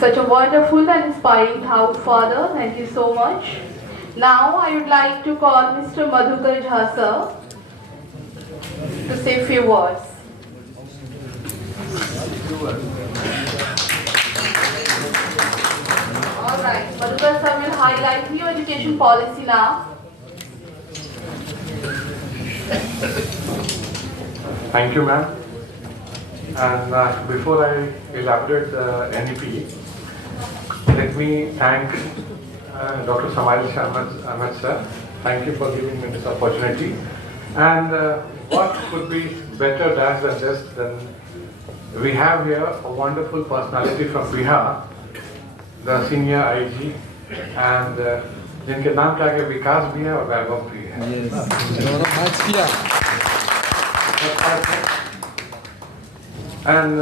Such a wonderful and inspiring thought, Father. Thank you so much. Now I would like to call Mr. Madhukar Jha sir to say a few words. Alright, Madhukar sir will highlight new education policy now. Thank you, ma'am. And before I elaborate the NEP, let me thank Dr. Samarish Ahmed sir. Thank you for giving me this opportunity. And what could be better than this than we have here a wonderful personality from Bihar, the senior IG, and जिनके नाम के आगे विकास भी है और वैभव भी है. And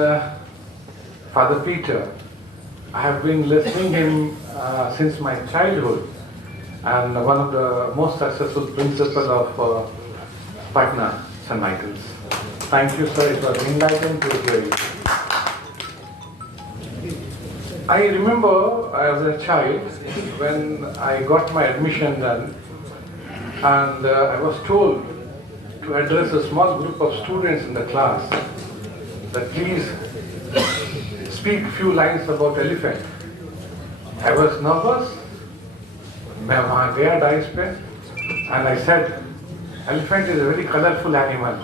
Father Peter, I have been listening him since my childhood, and one of the most successful principal of Patna, St. Michael's. Thank you, sir. It was enlightening to hear you. I remember as a child when I got my admission done, and I was told to address a small group of students in the class that please speak few lines about elephant. I was nervous. मैं वहाँ गया dice पे, and I said, elephant is a very colorful animal.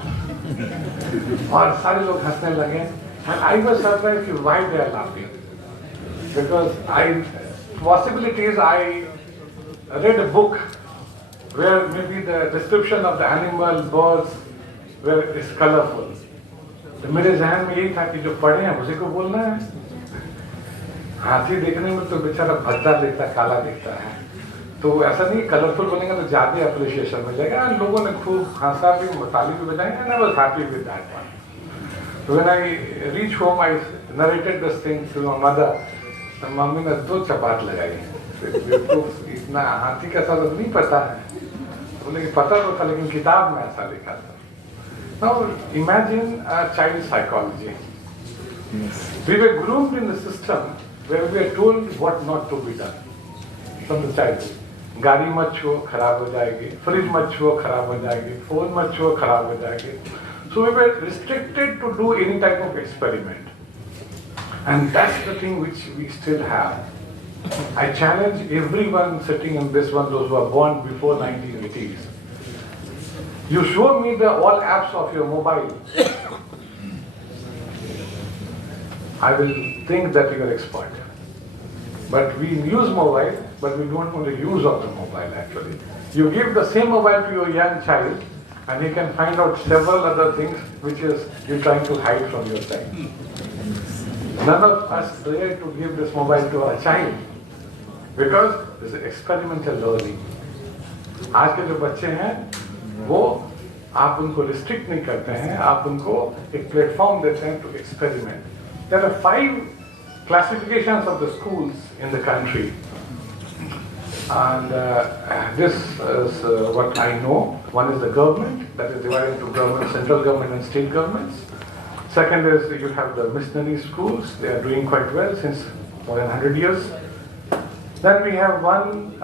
और सारे लोग हंसने लगे, and I was surprised why they are laughing. Because possibilities I read a book where maybe the description of the animal, birds, where is colorful. तो मेरे जहन में यही था कि जो पढ़े हैं उसी को बोलना है. हाथी देखने में तो बेचारा भद्दा दिखता है, काला दिखता है, तो ऐसा नहीं कलरफुल बोलेंगे तो ज़्यादा अप्रिशिएशन मिलेगा. लोगों ने खूब हंसा भी, ताली भी बजाई, and I was happy with that one. So when I reached home, I narrated this thing to my mother. तो मम्मी ने 2 चपाट लगाई. इतना हाथी का सर नहीं पता है. बोले कि पता तो था लेकिन किताब में ऐसा लिखा था. Now imagine a child's psychology. We were groomed in the system where we are told what not to be done from the childhood. गाड़ी मत छुओ, खराब हो जाएगी. फ्रिज मत छुओ, खराब हो जाएगी. फोन मत छुओ, खराब हो जाएगी. So we were restricted to do any type of experiment. And that's the thing which we still have. I challenge everyone sitting in this one, those who are born before 1980s. You show me the all apps of your mobile, I will think that you are expert. But we use mobile, but we don't know the use of the mobile actually. You give the same mobile to your young child, and he can find out several other things which is you're trying to hide from your child. None of us dare to give this mobile to our child because this is experimental learning. आज के जो बच्चे हैं वो आप उनको restrict नहीं करते हैं, आप उनको एक प्लेटफॉर्म देते हैं to experiment. There are 5 classifications of the schools in the country, and this is what I know. One is the government, that is divided into government, central government and state governments. Second is you have the missionary schools. They are doing quite well since more than 100 years. Then we have one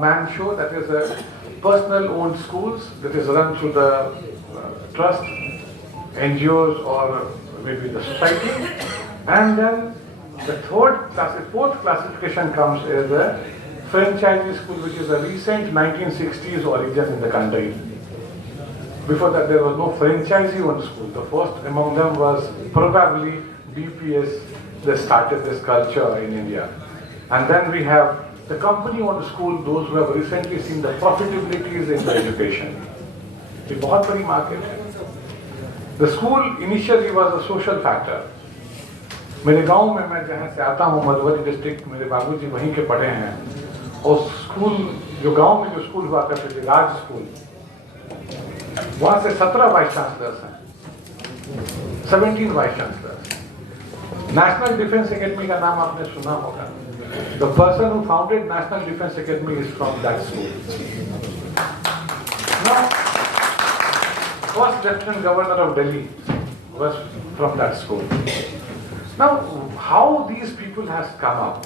man show, that is a personal owned schools that is run through the trust, NGOs or maybe the society. And then the fourth classification comes as a franchisee school, which is a recent 1960s origin in the country. Before that, there was no franchisee-owned school. The first among them was probably BPS that started this culture in India. And then we have the company-owned school, those who have recently seen the profitabilities in the education. It's a very big market. The school initially was a social factor. मेरे गांव में मैं जहाँ से आता हूँ Madhubani district, मेरे बाबूजी वहीं के पढ़े हैं. और स्कूल जो गांव में जो स्कूल हुआ करते थे, राज स्कूल, वहाँ से 17 वाइस चांसलर्स हैं, 17 vice chancellors. National Defence Academy का नाम आपने सुना होगा. The person who founded National Defense Academy is from that school. Now, first Lieutenant Governor of Delhi was from that school. Now, how these people has come up?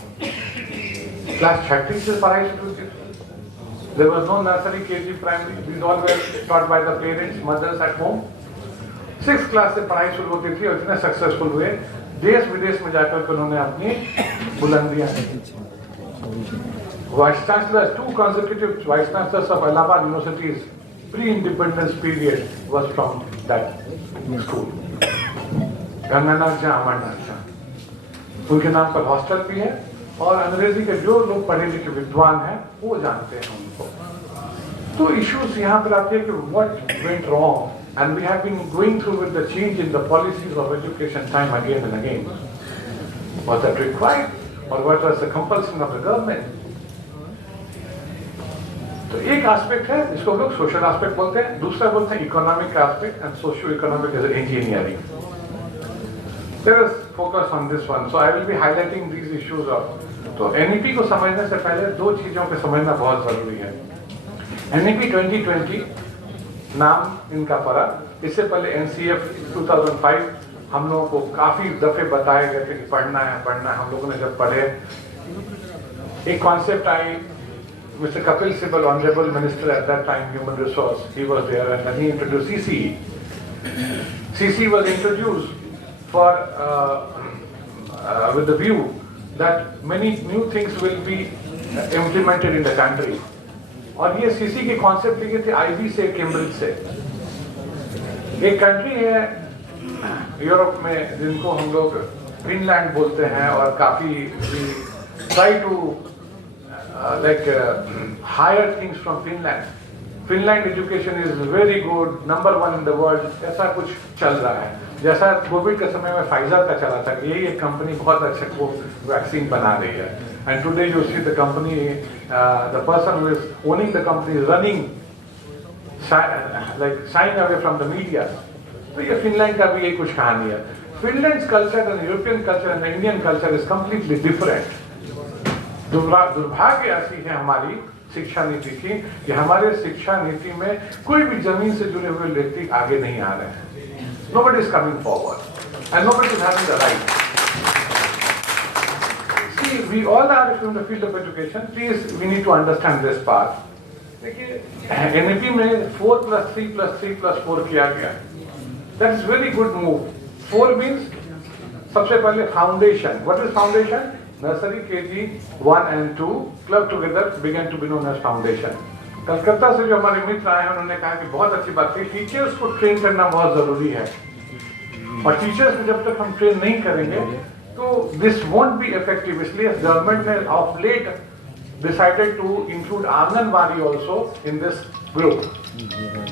Class 30 से पढ़ाई शुरू की. There was no nursery, KG, primary. These all were taught by the parents, mothers at home. 6th class से पढ़ाई शुरू होती थी और इतने सक्सेसफुल हुए, देश विदेश में जाकर उन्होंने अपनी बुलंदियां. Vice chancellors, 2 consecutive vice chancellors of Allahabad University's pre-independence period was from that school. Ganganath Jha, Amarnath Jha, उनके नाम पर हॉस्टल भी है और अंग्रेजी के जो लोग पढ़े लिखे विद्वान हैं वो जानते हैं उनको. तो इश्यूज यहाँ पर आते हैं कि what went wrong and we have been going through with the change in the policies of education time again and again. Was that required or what was the compulsion of the government? तो एक aspect है इसको हम लोग social aspect बोलते हैं, दूसरा बोलते हैं economic aspect and socio economic as engineering. Let us focus on this one. So I will be highlighting these issues of. तो NEP को समझने से पहले 2 चीजों को समझना बहुत जरूरी है. NEP 2020 नाम इनका पड़ा. इससे पहले NCF 2005 हम लोगों को काफी दफे बताए गए थे कि पढ़ना है. हम लोगों ने जब पढ़े एक concept I. Mr. Kapil Sibal, Honorable Minister at that time, Human Resource, he was there and then he introduced CCE. CCE was introduced for with the view that many new things will be implemented in the country. और ये CCE के concept लिए थे IB से, Cambridge से. एक country है Europe में जिनको हम लोग फिनलैंड बोलते हैं और काफी try to hire things from Finland. Finland education is very good, number 1 in the world. ऐसा कुछ चल रहा है. जैसा कोविड के समय में फाइजर का चला था कि यही एक कंपनी बहुत अच्छे को वैक्सीन बना रही है. And today you see the company, the person who is owning the company is running, shying away from the media. तो ये फिनलैंड का भी यही कुछ कहानी है. Finland's culture and European culture and the Indian culture is completely different. दुर्भाग्य ऐसी है हमारी शिक्षा नीति की कि हमारे शिक्षा नीति में कोई भी जमीन से जुड़े हुए व्यक्ति आगे नहीं आ रहे हैं. Nobody is coming forward and nobody is having the right. See, we all are from the field of education. Please, we need to understand this part. देखिए, NEP में 4 + 3 + 3 + 4 किया गया. That is very good move. 4 means सबसे पहले foundation. What is foundation? Nursery, KG 1 and 2 clubbed together began to be known as foundation. Calcutta से जो हमारे मित्र आए हैं उन्होंने कहा कि बहुत अच्छी बात है, टीचर्स को ट्रेन करना बहुत जरूरी है और टीचर्स को जब तक हम ट्रेन नहीं करेंगे तो दिस वोंट बी इफेक्टिव. इसलिए गवर्नमेंट ने of late decided to include anganwadi also in this group,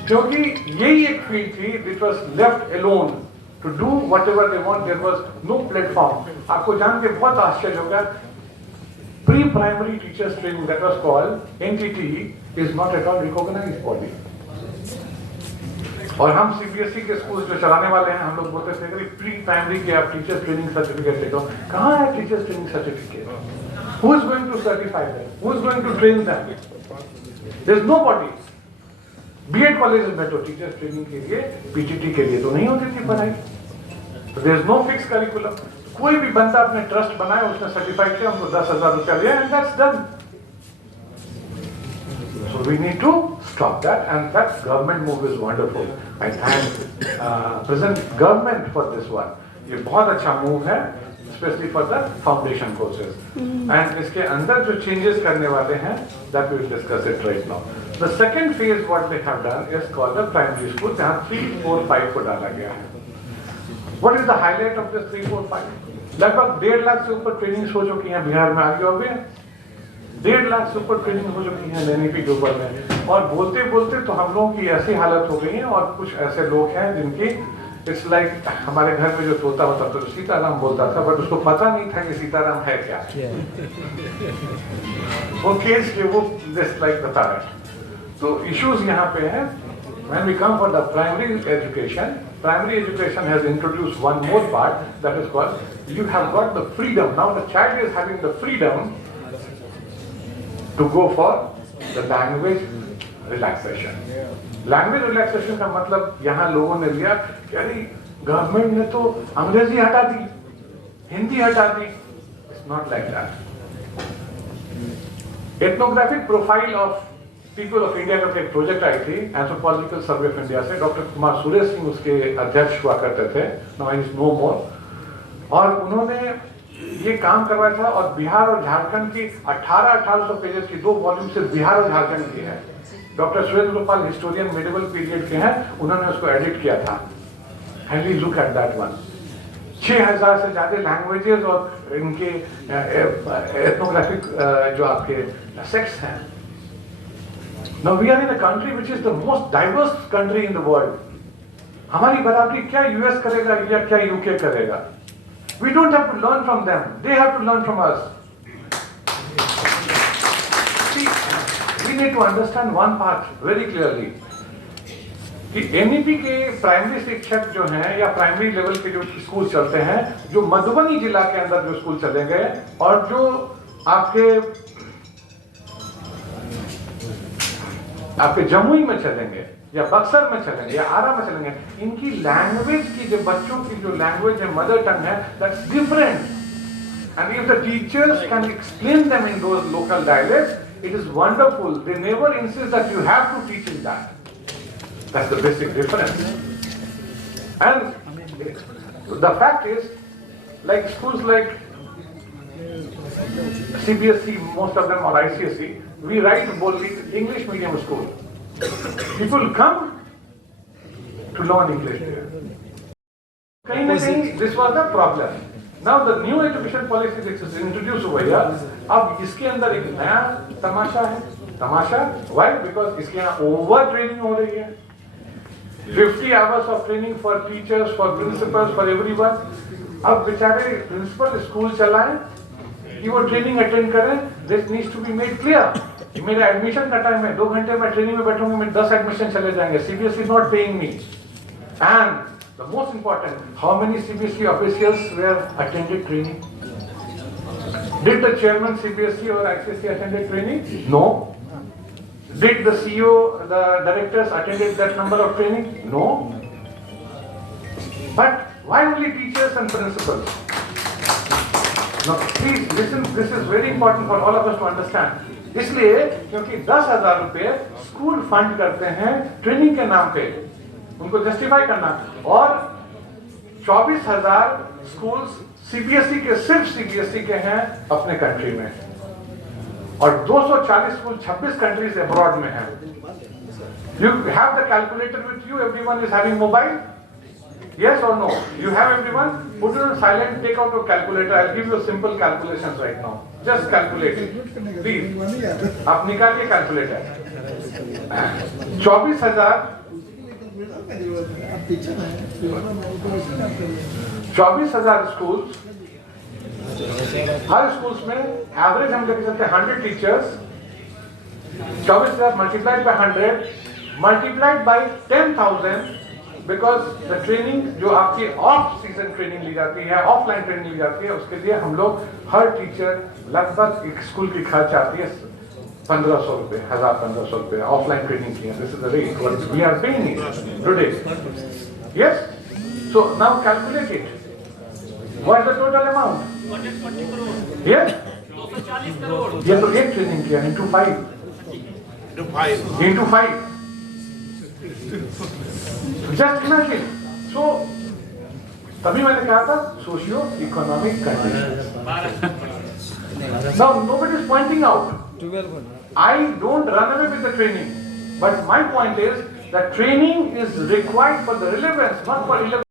क्योंकि यही एक फील्ड थी which was left alone to do whatever they want. There was no platform. आपको जान के बहुत आश्चर्य होगा, pre-primary teachers training that was called NTT is not at all recognized body. और हम CBSE के स्कूल जो चलाने वाले हैं हम लोग बोलते थे कि pre-primary के आप टीचर्स ट्रेनिंग सर्टिफिकेट लेकर कहाँ है teachers training certificate? Who is going to certify them? Who is going to train them? There is nobody. BEd college में तो टीचर्स ट्रेनिंग के लिए PTT के लिए तो नहीं होती थी पढ़ाई. तो there is no fix curriculum. कोई भी बंदा अपने ट्रस्ट बनाए, उसने सर्टिफाई किया, हमको 10,000 रुपया दिया and that's done. So we need to stop that and that government move is wonderful. I thank present government for this one. ये बहुत अच्छा मूव है specially for the foundation courses. And इसके अंदर जो चेंजेस करने वाले हैं that we will discuss it right now. The second phase what they have done is called the primary school, जहाँ 3, 4, 5 को डाला गया है. What is the highlight of this 3, 4, 5? लगभग 1.5 लाख से ऊपर ट्रेनिंग हो चुकी है बिहार में. आगे हो गए 1.5 लाख से ऊपर ट्रेनिंग हो चुकी है NEP के ऊपर में. और बोलते बोलते तो हम लोगों की ऐसी हालत हो गई है और कुछ ऐसे लोग हैं जिनकी इट्स लाइक हमारे घर में जो तोता होता तो सीताराम बोलता था बट उसको पता नहीं था कि सीताराम है क्या. वो केस के वो जस्ट लाइक द पैरेट. तो इश्यूज यहाँ पे हैं. When we come for the primary education has introduced one more part that is called you have got the freedom. Now the child is having the freedom to go for the language relaxation. Language relaxation का मतलब यहाँ लोगों ने लिया कि अरे government ने तो अंग्रेजी हटा दी, हिंदी हटा दी. It's not like that. Ethnographic profile of people of India का एक प्रोजेक्ट आई थी एंथ्रोपोलॉजिकल सर्वे ऑफ इंडिया से. डॉक्टर कुमार सुरेश सिंह उसके अध्यक्ष हुआ करते थे. नाउ ही इज नो मोर. और उन्होंने ये काम करवाया था और बिहार और झारखंड की 1800 पेजेस की 2 वॉल्यूम सिर्फ बिहार और झारखंड की है. Doctor Surendra Gopal historian medieval period के हैं, उन्होंने उसको एडिट किया था. हैंडली लुक एट दैट वन. 6000 से ज्यादा लैंग्वेजेस और इनके एथनोग्राफिक जो आपके सेक्ट्स हैं. Now we are in a country which is the most diverse country in the world. हमारी बराबरी क्या यूएस करेगा या क्या यूके करेगा? We don't have to learn from them, they have to learn from us. We need to understand one part very clearly कि NEP के primary शिक्षक जो हैं या प्राइमरी लेवल के जो स्कूल चलते हैं, जो मधुबनी जिला के अंदर जो स्कूल चलेंगे और जो आपके जमुई में चलेंगे या बक्सर में चलेंगे या आरा में चलेंगे, इनकी लैंग्वेज की जो बच्चों की जो लैंग्वेज है, मदर टंग है, that's different. And if the teachers can explain them in those local dialects, it is wonderful. They never insist that you have to teach in that. That's the basic difference. And the fact is, like schools like CBSE, most of them, or ICSE, we write boldly English medium school. People come to learn English there. Kahin na kahin, this was the problem. Now the new education policy which is introduced over here, अब इसके अंदर एक नया तमाशा है. तमाशा why? Because इसके यहाँ over training हो रही है. 50 hours of training for teachers, for principals, for everyone. अब बेचारे प्रिंसिपल स्कूल चलाएं कि वो ट्रेनिंग अटेंड करें. This needs to be made clear. मेरा एडमिशन का टाइम है, 2 घंटे में ट्रेनिंग में बैठूंगा, मेरे 10 एडमिशन चले जाएंगे. CBSE is not paying me. And the most important, how many CBSE officials were attended training? Did the chairman CBSE or ICSE attended training? No. Did the CEO, the directors attended that number of training? No. But why only teachers and principals? Now please listen, this is very important for all of us to understand. इसलिए क्योंकि 10,000 रुपए school fund करते हैं training के नाम पे, उनको justify करना, और 24,000 स्कूल्स सीबीएसई के, सिर्फ सीबीएसई के हैं अपने कंट्री में, और 240 स्कूल 26 कंट्रीज अब्रॉड में हैं. You have the calculator with you, everyone is having mobile, yes or no? You have everyone? Put it on silent, take out your calculator. I'll give you a simple calculations right now. Just calculate it, please. आप निकालिए calculator. 24,000 schools, हर schools में average हम लेके चलते हैं 100 teachers. 24,000 multiplied by 100 multiplied by 10,000, because the training जो आपकी off season training ली जाती है, ऑफलाइन ट्रेनिंग ली जाती है, उसके लिए हम लोग हर टीचर लगभग एक स्कूल की खर्च आती है 1,500 रुपए, 1,500 रुपए ऑफलाइन ट्रेनिंग की. This is the rate what we are paying today. Yes, so now calculate it. What is the total amount? 240 crore. Yes, 240 crore. ये तो एक ट्रेनिंग किया इनटू 5. Just imagine. So, तभी मैंने कहा था socio economic condition. Now nobody is pointing out. I don't run away with the training, but my point is that training is required for the relevance, not for relevance.